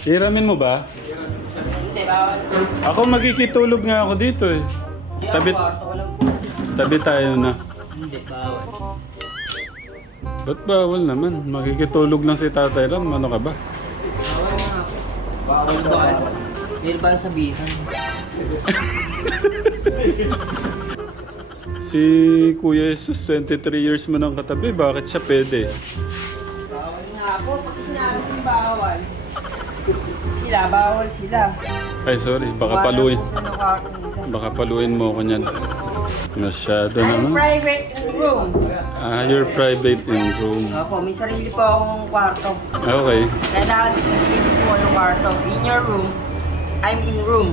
Hiramin mo ba? Hindi, bawal. Ako magkikitulog nga ako dito eh. Tabi, Kwarto ko lang po. tabi tayo na. Hindi, bawal. Ba't bawal naman? Makikitulog lang si Tatay Ram. Ano ka ba? Bawal nga po. Bawal. Hindi ba sabihan? Si Kuya Jesus, 23 years mo nang katabi. Bakit siya pwede? Bawal nga po. Pag sinabi kong bawal, sila, bawal sila. Ay, sorry. Baka Wala paluin. po sa kwarto nila. Baka paluin mo ako niyan. Masyado I'm naman. private room. Ah, you're private in room. Opo, may sarili po akong kwarto. Okay. Kailangan may sarili po yung kwarto. In your room, I'm in room.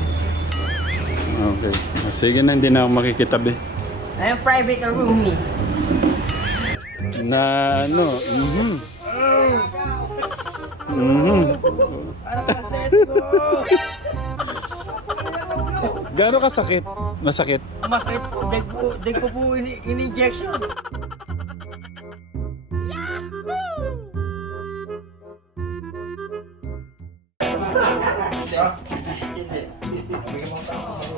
Okay. Sige na, hindi na ako makikitabi. I'm private room eh. Na ano? Parang let's go! Gano'n kasakit? Masakit? Masakit po. Dag po po in-injection.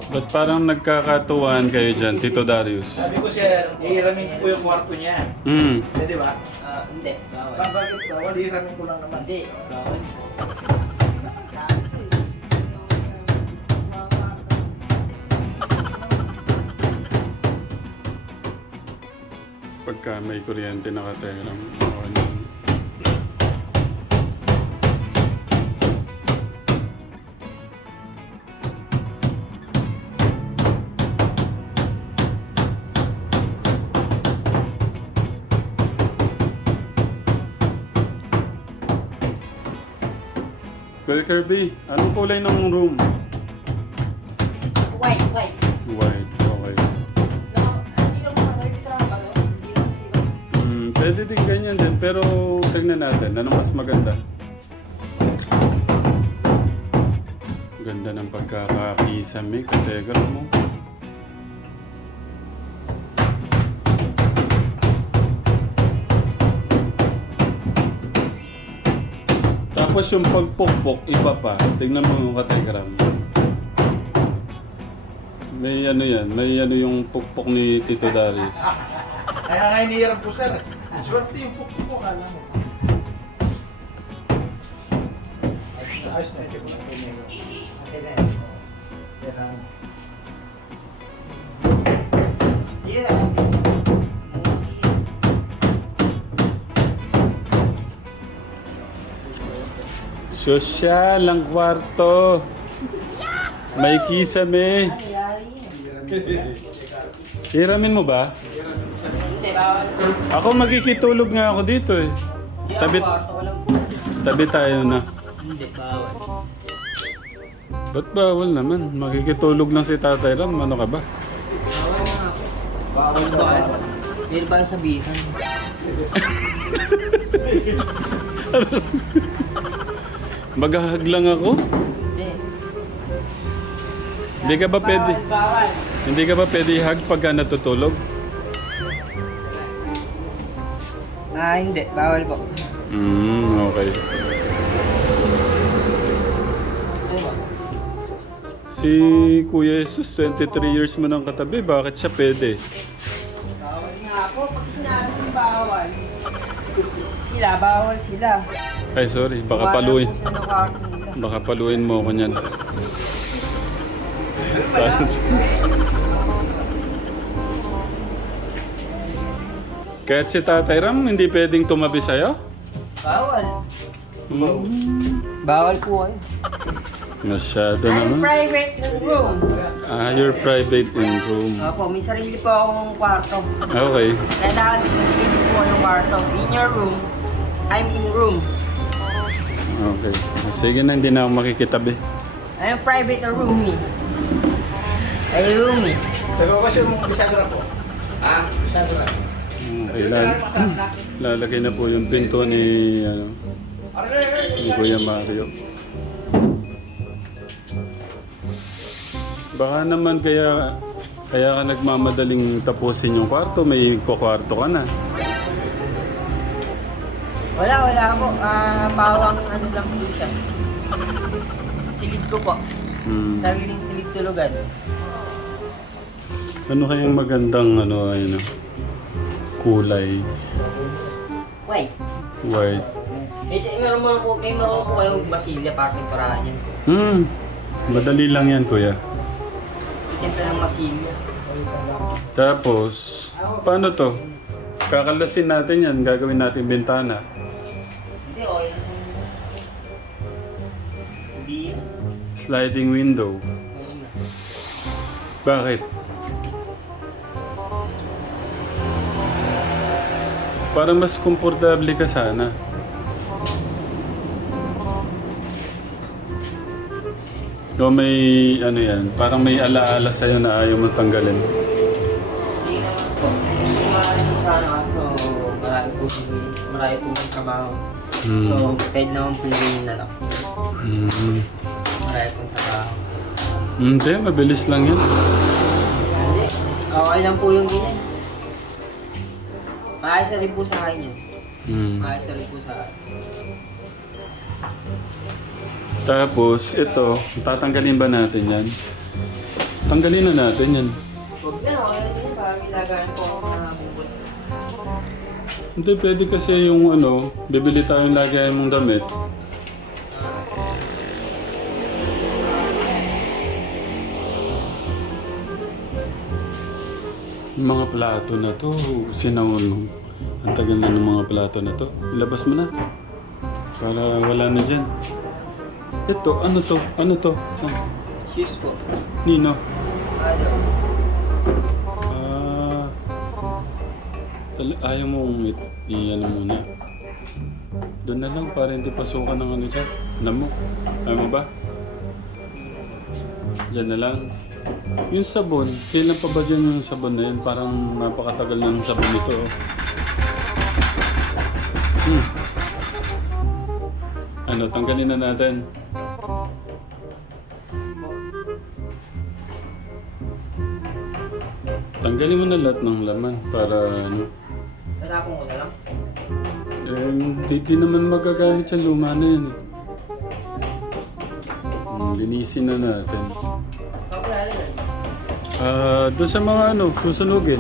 Ba't parang nagkakatuwaan kayo dyan, Tito Darius? Sabi ko sir, ihiramin ko po yung kwarto niya. Pwede ba? Hindi, bawal. Bakit bawal? Ihiramin ko lang naman. Hindi, bawal. Pagka may kuryente nakaterang, okay lang. Kuya Kirby, anong kulay ng room? White. White, okay. Hindi ka mga nagtrabaho. Pwede din ganyan din, pero tignan natin, ano mas maganda? Ganda ng pagkakakisame, kategra mo. Tapos yung pagpukpok, iba pa. Tignan mo yung kategram. May ano yan, may ano yung pukpok ni Tito Darius. Kaya nga inihiram ko sir. Swerte yung pukpok mo, kala mo. Ayos na, ito ko lang po niya. Yeah. Sosyal ang kwarto. May kisame. Hiramin mo ba? Hindi, bawal. Ako magkikitulog nga ako dito eh. Tabi, Kwarto ko lang po. tabi tayo na. Hindi, bawal. Ba't bawal naman? Makikitulog lang si Tatay Ram. Ano ka ba? Bawal nga po. Bawal. Hindi ba sabihan? Maghahag lang ako? Hindi. Hindi ka ba pwede? Bawal. Hindi ka ba pwede i-hug pagka natutulog? Hindi. Bawal po. Okay. Si Kuya Jesus, 23 years mo nang katabi. Bakit siya pwede? Bawal nga po. Pag sinabi kong bawal, sila, bawal sila. Ay, sorry. Baka Wala paluin. po sa kwarto nila. Baka paluin mo ako niyan. Tapos- Kahit si Tatay Ram, hindi pwedeng tumabi sa'yo? Bawal. Bawal po kayo. Masyado I'm naman. private room. Ah, you're private in room. Opo, may sarili po akong kwarto. Okay. Kailangan may sarili po yung kwarto. In your room, I'm in room. Okay. Sige na, hindi na ako makikitabi. I'm private room eh. Ay room eh. Sabi ko kasi yung Bisagra po. Bisagra. Okay, lalagay na po yung pinto ni, ni Kuya Mario. Baka naman kaya ka nagmamadaling tapusin yung kwarto, may kwarto ka na. Wala po. Bawang ano lang po siya. Silid ko po. Hmm. Sariling silid tulugan. Ano kayang magandang kulay? Why? White. Meron po kayong basilya para temperahan yun. Madali lang yan, kuya. Itempera ng masilya. Tapos, paano to? Kakalasin natin yan, gagawin natin bintana. Hindi, okay. Hindi. Sliding window. Bakit? Para mas komportable ka sana. O may yan, parang may alaala sa'yo na ayaw mo tanggalin. Hindi naman po. Gusto ko nga rin po sana kaso marami po yung trabaho. So, pwede naman po yung na lang. Marami pong trabaho. Hindi, mabilis lang yan. Hindi. Okay lang po yung ganyan. Maayos na rin po sa akin yan. Maayos na rin po sa akin. Tapos, ito, tatanggalin ba natin yan? Tanggalin na natin yan. Huwag na, okay lang yun. Parang ilagayan po ako na bubot. Hindi, pwede kasi yung bibili tayong lagayan mong damit. Yung mga plato na to, sinawon. Ang tagal na ng mga plato na to. Ilabas mo na. Para wala na dyan. Ito, ano to? Ano to? Shoes po. Nino? Ano? Ayaw mo i-ano muna. Doon na lang para hindi pasukan ng dyan. Lamok. Ayaw mo ba? Diyan na lang. Yung sabon, kailan pa ba dyan yung sabon na yun? Parang napakatagal na ng sabon ito. Ano, tanggalin na natin. Tanggalin mo na lahat ng laman para Tatapon ko na lang. Hindi naman magagamit yung luma na yun. Linisin na natin. Kapulala na. Doon sa mga susunugin.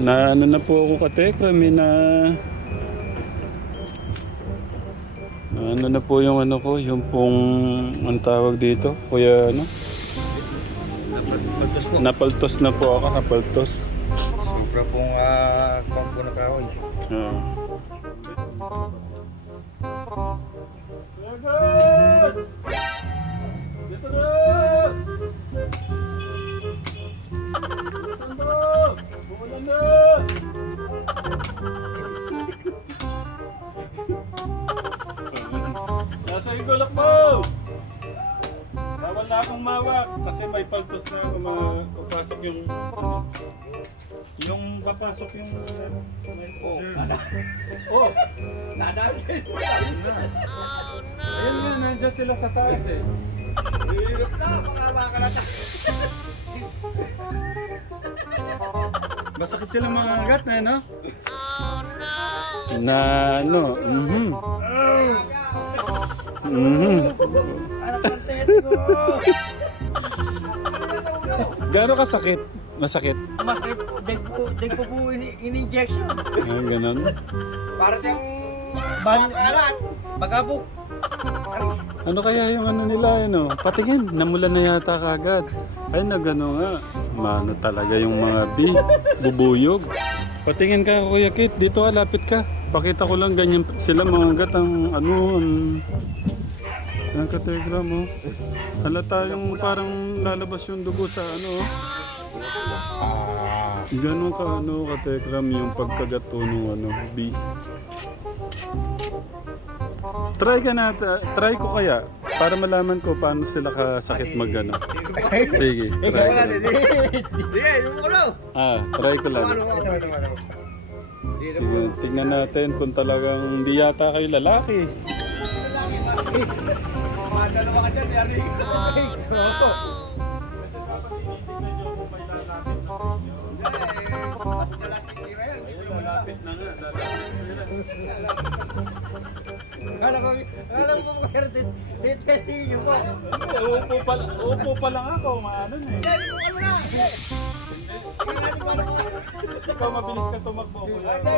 Na na po ako katekra, may na po yung ko, yung pong, ang tawag dito, kuya napaltos na po ako, napaltos. Sobra pong kombo na kahoy. Lagas! Dito na! Sando! Bumulan na! Nasa yung gulak mo! Bawal na akong mawak kasi may paltos na ako papasok yung papasok yung Nadagin! Ayun nga, nandiyan sila sa taas eh. Hirap na, mga makalata. Masakit sila mga agat na, no? Oh no! Na Anak ng tete ko! Gano'n kasakit? Masakit? Masakit po. Deg po po in-injection. Ganon. Para siyang Makalat. Bagabok. Ano kaya yung nila, Patingin, namulan na yata kagad. Ay, nagano nga. Mano talaga yung mga bubuyog. Patingin ka, Kuya Kit. Dito, lapit ka. Pakita ko lang ganyan sila mga gat ang ang kategram, Halata yung parang lalabas yung dugo sa Ganon ka, kategram yung pagkagat po nung B. Try ko kaya para malaman ko paano sila kasakit mag-ano. Sige, try ko lang. Try ko lang. Sige, tignan natin kung talagang hindi yata kayo lalaki. dalawa ka dyan, yari. Kasi dapat tinitignan nyo kung may lalaki na sa inyo. Lalaki tira yan. Lalapit na nga, lalapit na. Akala ko mga testing niyo po. Upo pa lang ako, maano na eh. Ano na? Ikaw mabilis ka tumakbo. Ulan na.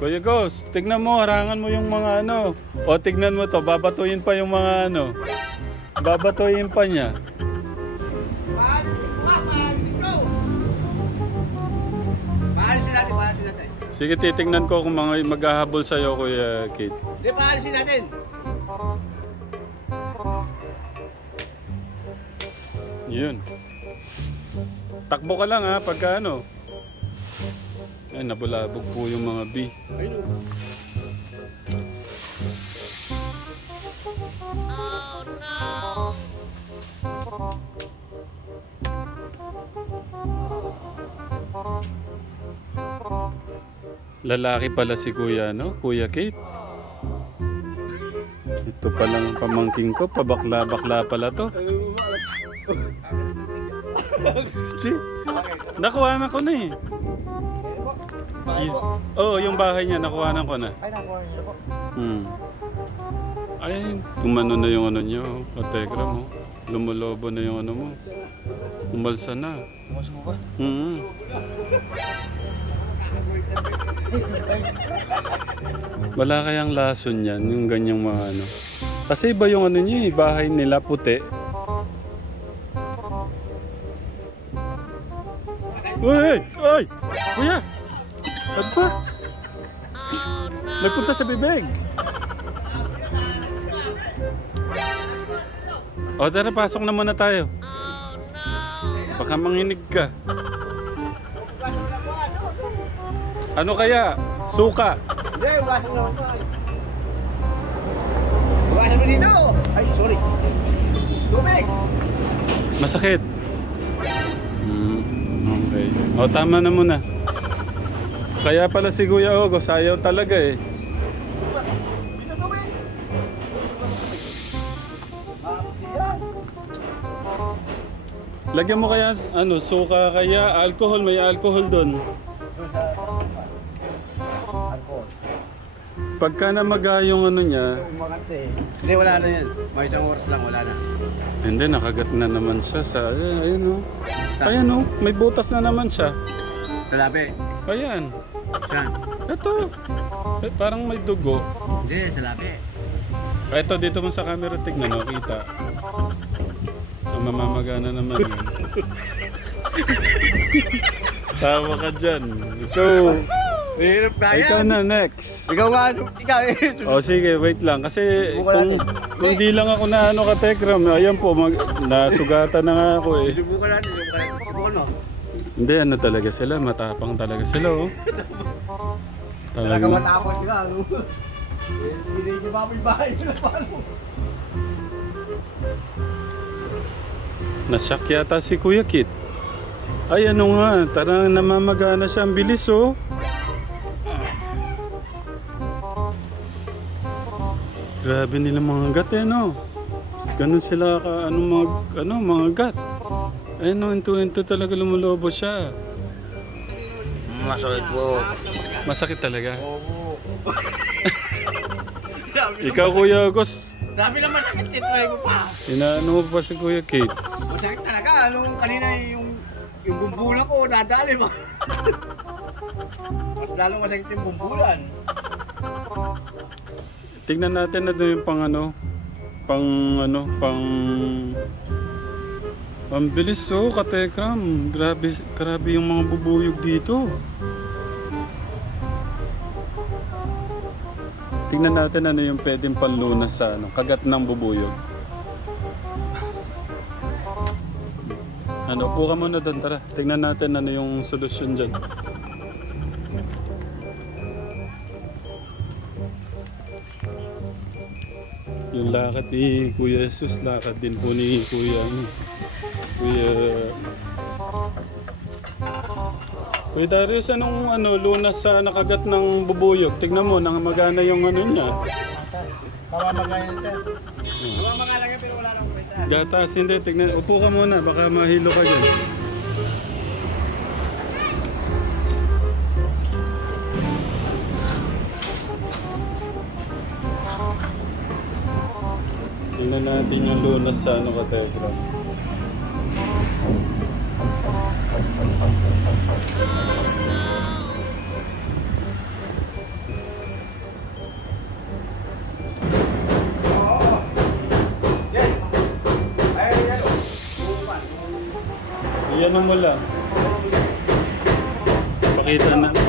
Kuya Ghost, tignan mo, harangan mo yung mga ano. O tignan mo to, babatuin pa yung mga ano. Babatuin pa niya. Paalisin natin. Sige, titignan ko kung mga maghahabol sa'yo, Kuya Kate. Hindi, paalisin natin. Yun. Takbo ka lang ha, pagka ano. Ay, nabulabog po yung mga bee. Lalaki pala si Kuya, no? Kuya Kate. Ito palang pamangking ko, pabakla-bakla pala to. Si, nakuha na ko na eh. Oo, yung bahay niya, nakuha na ko na. Ay, nakuha niyo po. Ay, tumano na yung ano niyo, kategra mo. Lumulobo na yung ano mo. Umalsa na. Pumasok ba? Wala kayang lason yan, yung ganyang mga ano. Kasi iba yung ano niya, bahay nila puti. Uy! Uy! Kuya! Ano ba? Nagpunta sa bibig! O tara, pasok na muna tayo. Baka manginig ka. Ano kaya? Suka! Hindi, ugasan naman pa. Ugasan mo dito. Ay, sorry. Tubig. Masakit. Okay. O tama na muna. Kaya pala si Kuya Ogos, ayaw talaga eh. Dito tubig. Lagyan mo kaya ano, suka kaya, alcohol, may alcohol doon. Alcohol. Pagka namaga yung ano niya, Umakante. Hindi, wala na yan. May isang oras lang, wala na. hindi, nakagat na naman siya sa, ayun o. Ayan o, may butas na naman siya. Salabi. Ayan. Saan? Ito. Parang may dugo. Hindi, salabi. Ito, dito mo sa camera, tignan mo, kita. Mamamaga na naman yun. Tawa ka dyan. Ikaw. Mahirap kaya. Ikaw na, next. Ikaw nga, ikaw eh. O sige, wait lang. Kasi Subukan kung di lang ako na ano ka Tekram, ayan po, nasugatan na nga ako eh. Subukan natin, subukan mo. Hindi, ano talaga sila, matapang talaga sila oh. Talaga Talaga. matapos sila. Hindi nyo ba may bahay na paano? Nasyak yata si Kuya Kit. Ay ano nga, tarang namamagana siya, ang bilis oh. Grabe nila mga gat eh no. Ganun sila ka, mga gat. Ay no, into talaga lumulobo siya. Masakit po. Masakit talaga. Oo. Ikaw Kuya Agos, Grabe na masakit, try mo pa. inaano mo pa si Kuya Kate? Masakit talaga, kanina yung bumbulan ko, nadali mo. Mas lalong masakit yung bumbulan. Tignan natin na doon yung pang bilis oh, katekram. Grabe yung mga bubuyog dito. Tignan natin ano yung pwedeng panlunas sa kagat ng bubuyog. Upo ka muna doon, tara. Tignan natin ano yung solusyon dyan. Yung lakad ni Kuya Jesus, lakad din po ni Kuya Darius, anong lunas sa nakagat ng bubuyog? Tignan mo, nangamagana yung ano niya. Mamamagayan siya. Mamamaga lang yun pero wala nang kwenta. Gatas, hindi. Tignan. Upo ka muna. Baka mahilo ka dyan. Tingnan natin yung lunas sa ano ka, Telegram. Iyan mo lang.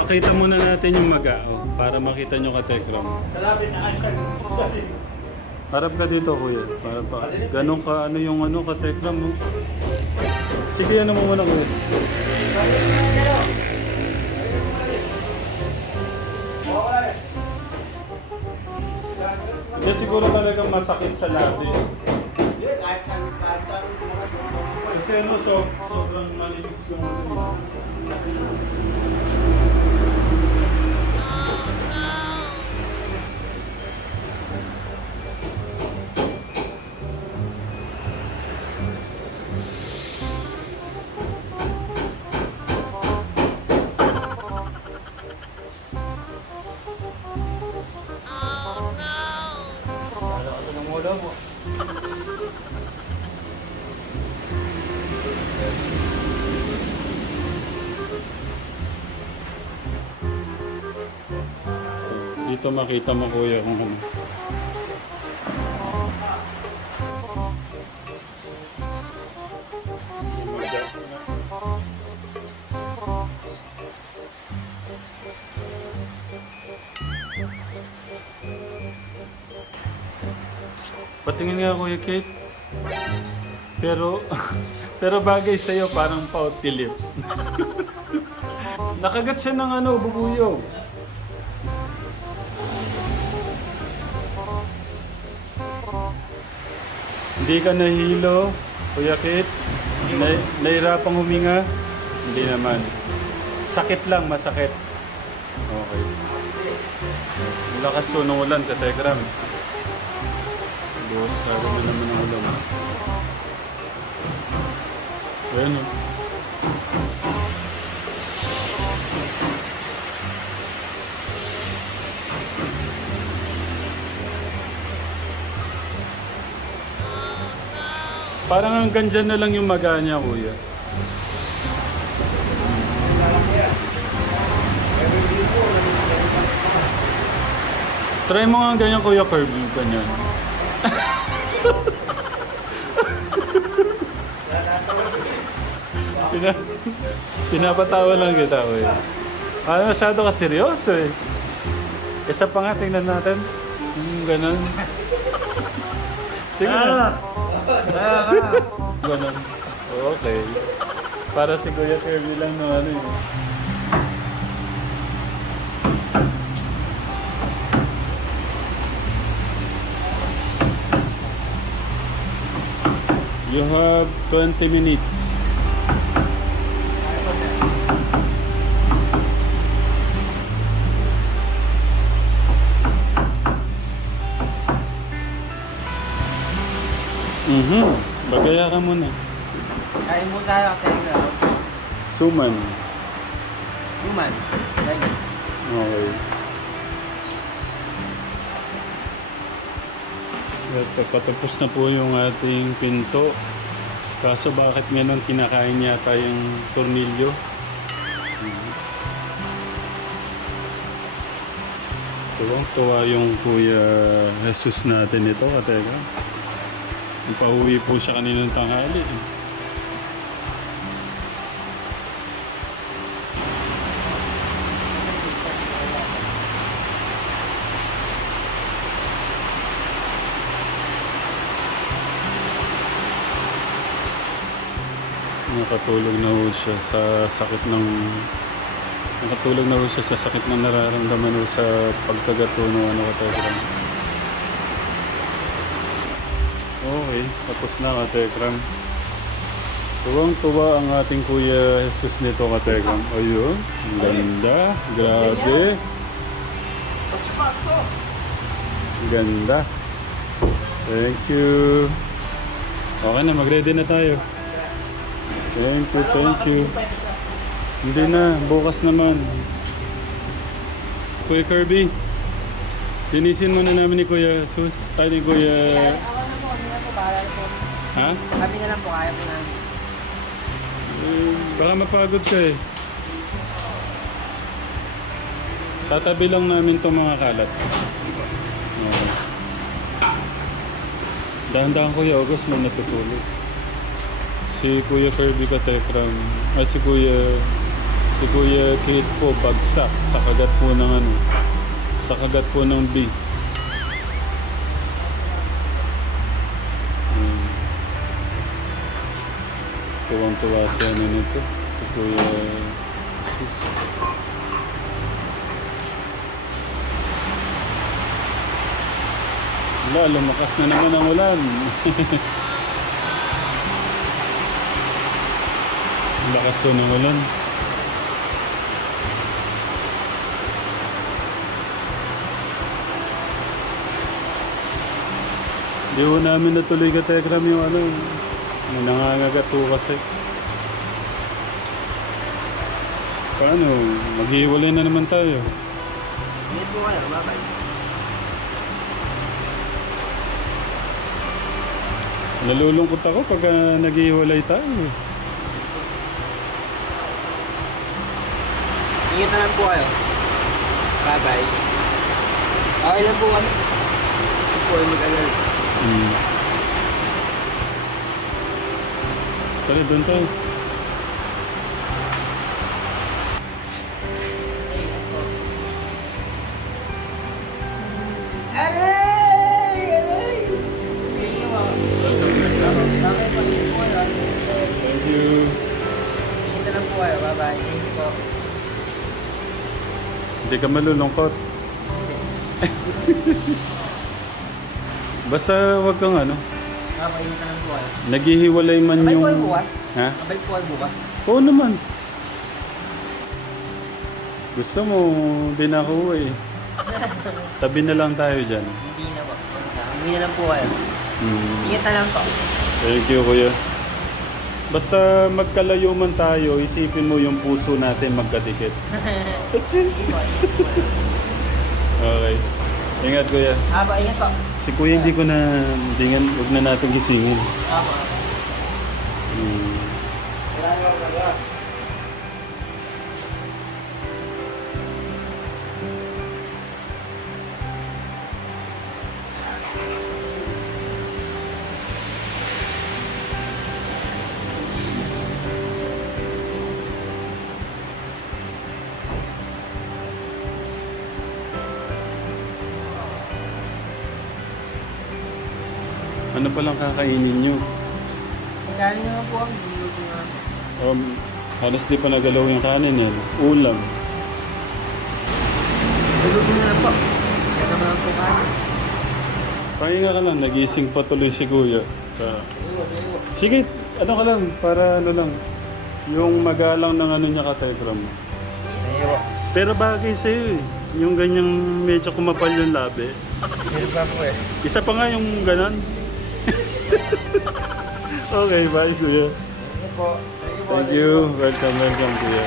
Pakita muna natin yung maga, oh, para makita nyo ka, Telegram. Harap ka dito, kuya. Para pa. Ganun ka, ano yung ano ka, Telegram mo. Sige, ano mo muna, kuya. Hindi siguro talagang masakit sa labi. Kasi ano, sobrang malinis yung ano. Dito makita mo, kuya, kung ano. Patingin nga, Kuya Kate. Pero bagay sa'yo parang pautilip. Nakagat siya ng ano, bubuyog. Hindi ka nahilo, Kuya Kate? Nahirapang huminga? Hindi naman. Sakit lang, masakit. Okay. Lakas to ng ulan, Telegram. Bukas ka rin naman ang ulan. Ayan o. Parang hanggang dyan na lang yung maga niya, kuya. Try mo nga ganyan, Kuya Kirby, ganyan. Pinapatawa lang kita, kuya. Masyado ka seryoso eh. Isa pa nga, tingnan natin. Ganon. Sige na. Ganon. Okay. Para si Kuya Kirby lang no ano yun. You have 20 minutes. Bagaya ka muna. Kain mo tayo, Telegram. Suman. Human. Okay. Patapos na po yung ating pinto. Kaso bakit ngayon kinakain yata yung tornilyo? Tuwang-tuwa yung Kuya Jesus natin ito, kateka. Pauwi po siya kaninang tanghali. Nakatulog na ho siya sa sakit ng nararamdaman ho sa pagkagato ng ano katekram. Okay, tapos na katekram. Tuwang-tuwa ang ating Kuya Jesus nito katekram. Ayun, ang ganda, grabe. Ganda. Thank you. Okay na, mag-ready na tayo. Thank you, thank you. Hindi na, bukas naman. Kuya Kirby, linisin muna namin ni Kuya Sus. Ay, ni Kuya... Ako na po, hindi na po, bahala na po. Ha? Kami na lang po, kaya po namin. Baka mapagod ka eh. Tatabi lang namin itong mga kalat. Okay. Dahan-dahan Kuya August mo natutulog. Si Kuya Kirby Katekram, ay si Kuya Kate po bagsak sa kagat po ng ano, sa kagat po ng B. Tuwang-tuwa siya ano nito. Si Kuya Sus. Wala, lumakas na naman ang ulan. Lakas po ng ulan. Di ho namin natuloy ka Telegram yung ano. Nangangagat po kasi. Paano? Maghiwalay na naman tayo. Hindi po kayo, babay. Nalulungkot ako pag naghiwalay tayo. Ingat na lang po kayo. Bye-bye. Okay lang po kami. Hindi po kayo mag-alala. Tara, doon tayo. Aray! Aray! Sige mo. Bakit po, ingat po kayo. Thank you. Ingat na lang po kayo. Bye-bye. Thank you po. Hindi ka malulungkot. Basta wag kang ano. Okay, ingat na lang po kayo. Naghihiwalay man Abay yung... po kayo bukas? Ha? Abay po kayo bukas? Oo naman. Gusto mo, di na ako eh. Tabi na lang tayo dyan. Hindi na po. Hindi na lang po kayo. Ingat na lang po. Thank you, Kuya. Basta magkalayo man tayo, isipin mo yung puso natin magkadikit. Okay. Ingat, Kuya. Aba, ingat po. Si Kuya hindi ko na... Huwag na natin gisingin. Aba. Ano palang kakainin nyo? Galing naman po ang bulog nga. Halos di pa nagalaw yung kanin eh. Ulam. Bulog na lang po. Kaya naman po kanin. Pahinga ka lang, nagising pa tuloy si Kuya. Sige, ano ka lang, para ano lang. Yung magalang ng ano niya ka-telegram mo. Ayaw. Pero bagay sa'yo eh. Yung ganyang medyo kumapal yung labi. Meron pa po eh. Isa pa nga yung ganon. Okay, bye Kuya. Thank you po. Thank you. Welcome, Kuya.